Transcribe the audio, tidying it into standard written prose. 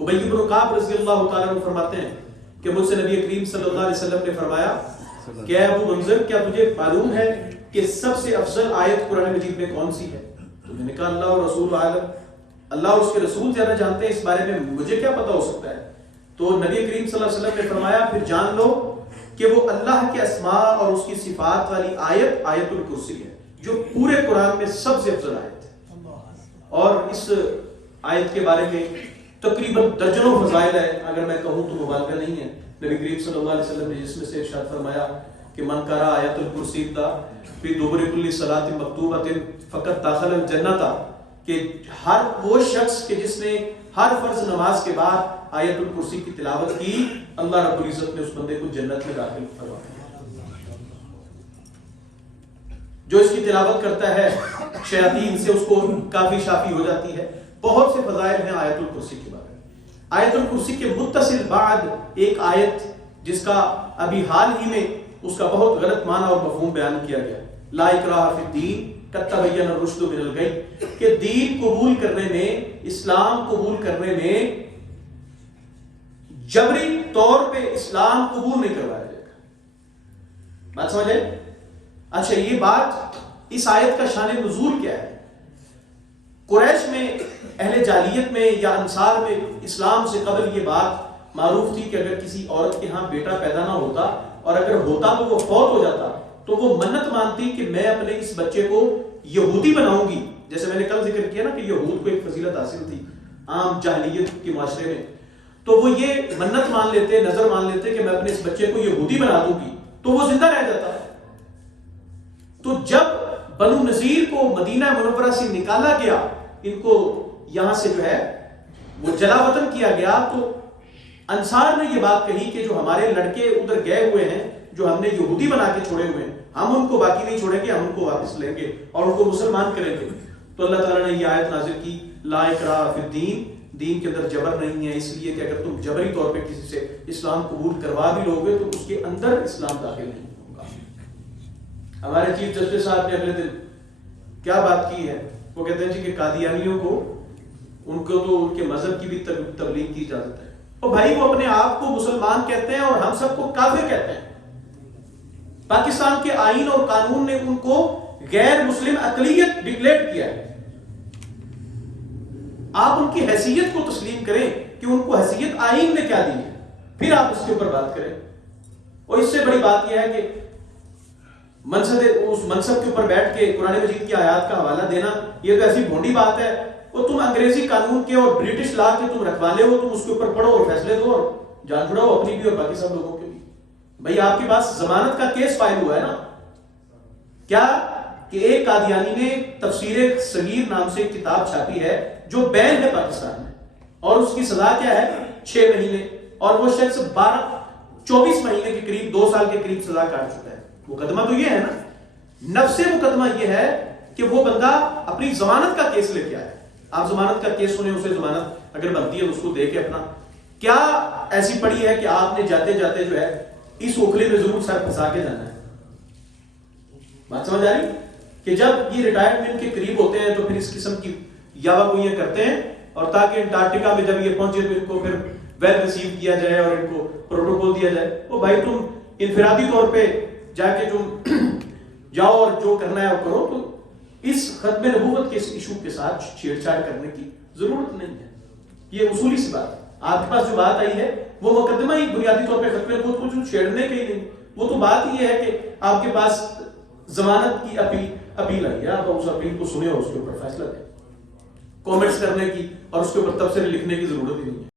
ابی بن کعب رضی اللہ تعالیٰ عنہ فرماتے ہیں کہ مجھ سے نبی کریم صلی اللہ علیہ وسلم نے فرمایا کہ اے ابو منذر کیا تجھے معلوم ہے کہ سب سے افضل آیت قرآن مجید میں کون سی ہے؟ تو میں نے کہا اللہ اور رسول عالم، اللہ اور اس کے رسول زیادہ جانتے ہیں اس بارے میں، مجھے کیا پتا ہو سکتا ہے؟ تو نبی کریم صلی اللہ علیہ وسلم نے فرمایا پھر جان لو کہ وہ اللہ کے اسماء اور اس کی صفات والی آیت آیت الکرسی ہے، جو پورے قرآن میں سب سے افضل آیت ہے۔ اور اس آیت کے بارے میں تقریباً درجنوں فضائل ہے، اگر میں کہوں تو مبالغہ نہیں ہے۔ نبی کریم صلی اللہ علیہ وسلم نے جس میں سے ارشاد فرمایا کہ من قرأ آیت الکرسی فی دبر کل صلاۃ مکتوبۃ فقط دخل الجنۃ، کہ ہر وہ شخص کہ جس نے ہر فرض نماز کے بعد آیت الکرسی کی تلاوت کی، اللہ رب العزت نے اس بندے کو جنت میں داخل کروایا۔ جو اس کی تلاوت کرتا ہے شیاطین سے اس کو کافی شافی ہو جاتی ہے۔ بہت سے فضائل ہیں آیت الکرسی کے بارے میں۔ آیت الکرسی کے متصل بعد ایک آیت جس کا ابھی حال ہی میں اس کا بہت غلط معنی اور مفہوم بیان کیا گیا، لا اکراہ فی الدین قد تبین الرشد من الغی، کہ دین قبول کرنے میں، اسلام قبول کرنے میں جبری طور پہ اسلام قبول نہیں کروایا جائے گا۔ بات سمجھے؟ اچھا، یہ بات اس آیت کا شان نزول کیا ہے؟ قریش میں، اہل جاہلیت میں یا انصار میں اسلام سے قبل یہ بات معروف تھی کہ اگر کسی عورت کے ہاں بیٹا پیدا نہ ہوتا اور اگر ہوتا تو وہ فوت ہو جاتا تو وہ منت مانتی کہ میں اپنے اس بچے کو یہودی بناؤں گی۔ جیسے میں نے کل ذکر کیا نا کہ یہود کو ایک فضیلت حاصل تھی عام جاہلیت کے معاشرے میں، تو وہ یہ منت مان لیتے، نظر مان لیتے کہ میں اپنے اس بچے کو یہودی بنا دوں گی تو وہ زندہ رہ جاتا۔ تو جب بنو نذیر کو مدینہ منورہ سے نکالا گیا، ان کو یہاں سے جو ہے وہ جلا وطن کیا گیا، تو انصار نے یہ بات کہی کہ جو ہمارے لڑکے ادھر گئے ہوئے ہیں، جو ہم نے یہودی بنا کے چھوڑے ہوئے ہیں، ہم ان کو باقی نہیں چھوڑیں گے، ہم ان کو واپس لیں گے اور ان کو مسلمان کریں گے۔ تو اللہ تعالیٰ نے یہ آیت نازل کی، لا اکراہ فی الدین، دین کے اندر جبر نہیں ہے، اس لیے کہ اگر تم جبری طور پہ کسی سے اسلام قبول کروا بھی لوگے تو اس کے اندر اسلام داخل نہیں ہوگا۔ ہمارے چیف جسٹس صاحب نے اگلے دن کیا بات کی ہے، وہ کہتے ہیں جی کہ قادیانیوں کو ان کو تو ان کے مذہب کی بھی تبلیغ کی اجازت ہے۔ اور بھائی وہ اپنے آپ کو مسلمان کہتے ہیں اور ہم سب کو کافر کہتے ہیں۔ پاکستان کے آئین اور قانون نے ان کو غیر مسلم اقلیت ڈکلیئر کیا ہے۔ آپ ان کی حیثیت کو تسلیم کریں کہ ان کو حیثیت آئین نے کیا دی ہے، پھر آپ اس کے اوپر بات کریں۔ اور اس سے بڑی بات یہ ہے کہ اس منصب کے اوپر بیٹھ کے قرآن مجید کی آیات کا حوالہ دینا، یہ تو ایسی بھونڈی بات ہے۔ وہ تم انگریزی قانون کے اور برٹش لا کے تم رکھوالے ہو، تم اس کے اوپر پڑھو اور فیصلے دو اور جان چھڑاؤ اپنی بھی اور باقی سب لوگوں کے بھی۔ بھائی آپ کے پاس ضمانت کا کیس فائل ہوا ہے نا، کیا کہ ایک قادیانی نے تفسیر صغیر نام سے ایک کتاب چھاپی ہے جو بین ہے پاکستان میں، اور اس کی سزا کیا ہے 6 مہینے، اور وہ شخص 24 مہینے کے قریب 2 سال کے قریب سزا کاٹ چکا ہے۔ مقدمہ تو یہ ہے نا، نفس مقدمہ یہ ہے کہ وہ بندہ اپنی ضمانت کا کیس لے کے آیا۔ آپ ضمانت کا کیس سنیں، اسے ضمانت اگر بنتی ہے اس کو دے کے اپنا کیا ایسی پڑی ہے کہ آپ نے جاتے جاتے جو ہے اس اوکھلے میں ضرور سر پھنسا کے جانا ہے۔ بات سمجھ آ رہی کہ جب یہ ریٹائرمنٹ کے قریب ہوتے ہیں تو پھر اس قسم کی یاوہ گوئیاں کرتے ہیں، اور تاکہ انٹارکٹیکا میں جب یہ پہنچے تو ان کو پھر ویل ریسیو کیا جائے اور ان کو پروٹوکول دیا جائے۔ وہ بھائی تم انفرادی طور پہ جا کے تم جاؤ اور جو کرنا ہے وہ کرو، تو اس ختم نبوت کے اس ایشو کے ساتھ چھیڑ چھاڑ کرنے کی ضرورت نہیں ہے۔ یہ اصولی سی بات ہے۔ آپ کے پاس جو بات آئی ہے وہ مقدمہ ہی بنیادی طور پہ ختم نبوت کو جو چھیڑنے کے لیے، وہ تو بات یہ ہے کہ آپ کے پاس ضمانت کی اپیل آئی ہے، آپ اس اپیل کو سنیں اور اس کے اوپر فیصلہ دیں۔ کامنٹس کرنے کی اور اس کے اوپر تبصرے لکھنے کی ضرورت ہی نہیں ہے۔